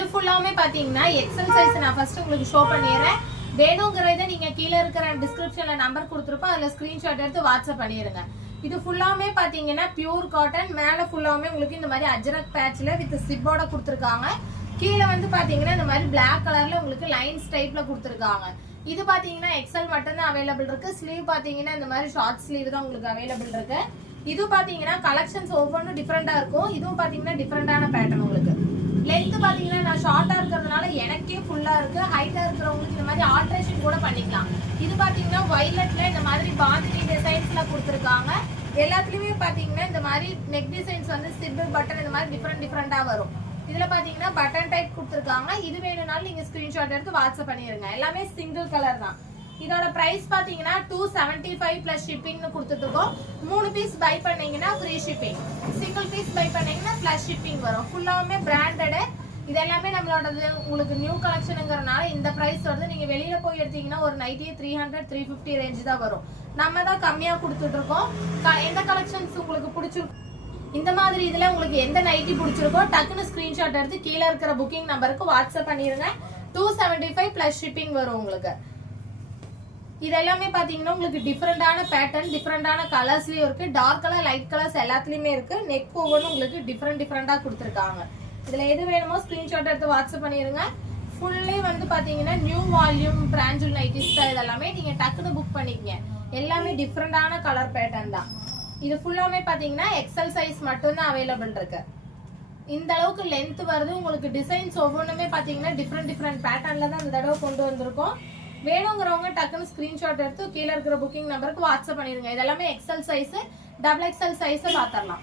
இது ஃபுல்லாமே பாத்தீங்கன்னா எக்ஸல் சைஸ் நான் ஃபர்ஸ்ட் உங்களுக்கு ஷோ பண்ணிடுறேன். வேணுங்கிறத நீங்க கீழே இருக்கிற டிஸ்கிரிப்ஷன்ல நம்பர் கொடுத்துருப்போம், அதுல ஸ்கிரீன்ஷாட் எடுத்து வாட்ஸ்அப் பண்ணிடுங்க. இது ஃபுல்லாமே பாத்தீங்கன்னா பியூர் காட்டன். மேல ஃபுல்லாமே உங்களுக்கு இந்த மாதிரி அஜ்ரக் பேட்ச்ல வித் சிப்போட கொடுத்துருக்காங்க. கீழே வந்து பாத்தீங்கன்னா இந்த மாதிரி பிளாக் கலர்ல உங்களுக்கு லைன்ஸ் டைப்ல கொடுத்துருக்காங்க. இது பாத்தீங்கன்னா எக்ஸல் மட்டும் தான் அவைலபிள் இருக்கு. ஸ்லீவ் பாத்தீங்கன்னா இந்த மாதிரி ஷார்ட் ஸ்லீவ் தான் உங்களுக்கு அவைலபிள் இருக்கு. இது பாத்தீங்கன்னா கலெக்ஷன்ஸ் ஒவ்வொன்றும் டிஃப்ரெண்டா இருக்கும். இதுவும் பாத்தீங்கன்னா டிஃப்ரெண்டான பேட்டர்ன். உங்களுக்கு லென்த் பாத்தீங்கன்னா நான் ஷார்ட்டா இருக்கிறதுனால எனக்கே ஃபுல்லா இருக்கு. ஹைட்டா இருக்கிறவங்களுக்கு இந்த மாதிரி ஆல்ட்ரேஷன் கூட பண்ணிக்கலாம். இது பாத்தீங்கன்னா வயலட்ல இந்த மாதிரி பாந்தினி டிசைன்ஸ்ல கொடுத்துருக்காங்க. எல்லாத்துலயுமே பாத்தீங்கன்னா இந்த மாதிரி நெக் டிசைன்ஸ் வந்து சிம்பிள் பட்டன் இந்த மாதிரி டிஃப்ரெண்டா வரும். இதுல பாத்தீங்கன்னா பட்டன் டைப் கொடுத்துருக்காங்க. இது வேணும்னாலும் நீங்க ஸ்கிரீன்ஷாட் எடுத்து வாட்ஸ்அப் பண்ணிருங்க. எல்லாமே சிங்கிள் கலர் தான். இதோட பிரைஸ் பாத்தீங்கன்னா 275 பிளஸ் ஷிப்பிங்னு கொடுத்துட்டு இருக்கோம். 3 பீஸ் பை பண்ணீங்கன்னா free shipping, single piece buy பண்ணீங்கன்னா பிளஸ் ஷிப்பிங் வரும். ஃபுல்லாமே பிராண்டட். இது எல்லாமே நம்மளோடது உங்களுக்கு நியூ கலெக்ஷனுங்கிறனால இந்த பிரைஸ் வருது. நீங்க வெளியில போய் எடுத்தீங்கன்னா ஒரு நைட்டி 300 350 ரேஞ்ச் தான் வரும். நம்ம தான் கம்மியா கொடுத்துட்டு இருக்கோம். எந்த கலெக்ஷன்ஸ் உங்களுக்கு பிடிச்சிருக்கும், இந்த மாதிரி இதுல உங்களுக்கு எந்த நைட்டி பிடிச்சிருக்கோ டக்குன்னு ஸ்கிரீன்ஷாட் எடுத்து கீழே இருக்கிற புக்கிங் நம்பருக்கு வாட்ஸ்அப் பண்ணிருங்க. 275 பிளஸ் ஷிப்பிங் வரும் உங்களுக்கு. இது எல்லாமே பாத்தீங்கன்னா உங்களுக்கு டிஃப்ரெண்டான பேட்டர்ன், டிஃப்ரெண்டான கலர்ஸ்லயும் இருக்கு. டார்க் கலர், லைட் கலர்ஸ் எல்லாத்துலயுமே இருக்கு. நெக் ஒவ்வொன்றும் உங்களுக்கு டிஃப்ரெண்டா கொடுத்துருக்காங்க. இதுல எது வேணுமோ ஸ்கிரீன்ஷாட் எடுத்து வாட்ஸ்அப் பண்ணிருங்க. ஃபுல்லி வந்து பாத்தீங்கன்னா நியூ வால்யூம் பிராஞ்சல் நைட்டிஸ் தான். இதெல்லாமே நீங்க டக்குன்னு புக் பண்ணிக்கங்க. எல்லாமே டிஃப்ரெண்டான கலர் பேட்டர்ன் தான். இது ஃபுல்லாமே பாத்தீங்கன்னா எக்ஸல் சைஸ் மட்டும் தான் அவைலபிள் இருக்கு. இந்த அளவுக்கு லென்த் வருது. உங்களுக்கு டிசைன்ஸ் ஒவ்வொன்றுமே பாத்தீங்கன்னா டிஃப்ரெண்ட் பேட்டர்ன்ல தான் இந்த தடவை கொண்டு வந்திருக்கோம். வேணுங்கிறவங்க டக்குன்னு ஸ்கிரீன்ஷாட் எடுத்து கீழே இருக்கிற புக்கிங் நம்பருக்கு வாட்ஸ்அப் பண்ணிருங்க. இதெல்லாமே XL size, double XL size பாத்திரலாம்.